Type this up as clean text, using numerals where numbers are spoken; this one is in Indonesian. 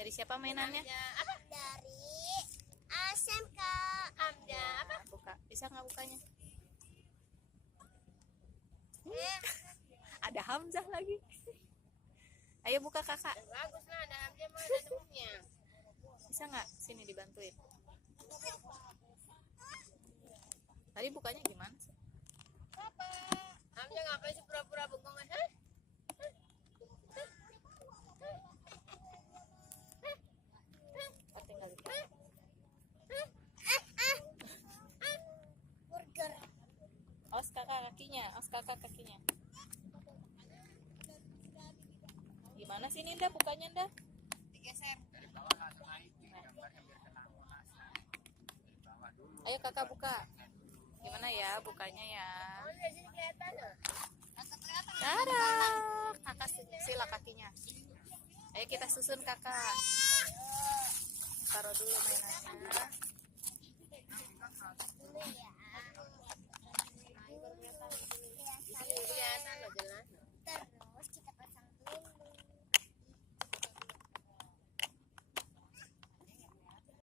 Dari siapa mainannya? Dari SMK. Amda apa? Buka. Bisa nggak bukanya? Ada Hamzah lagi. Ayo buka kakak. Bagus lah, ada Hamzah mah ada temennya. Bisa nggak? Sini dibantuin. Tadi bukanya gimana sih? Papa. Hamzah ngapain sih pura-pura bengong? Hah? Tinggal Burger. awas kakak kakinya, awas kakak kakinya. Gimana sih Ninda bukanya Nda? Digeser. Ayo kakak buka. Gimana ya bukanya ya? Oh, dari sini kelihatan loh. Dadah. Kakak sila kakinya. Ayo kita susun kakak. Taruh dulu mainannya.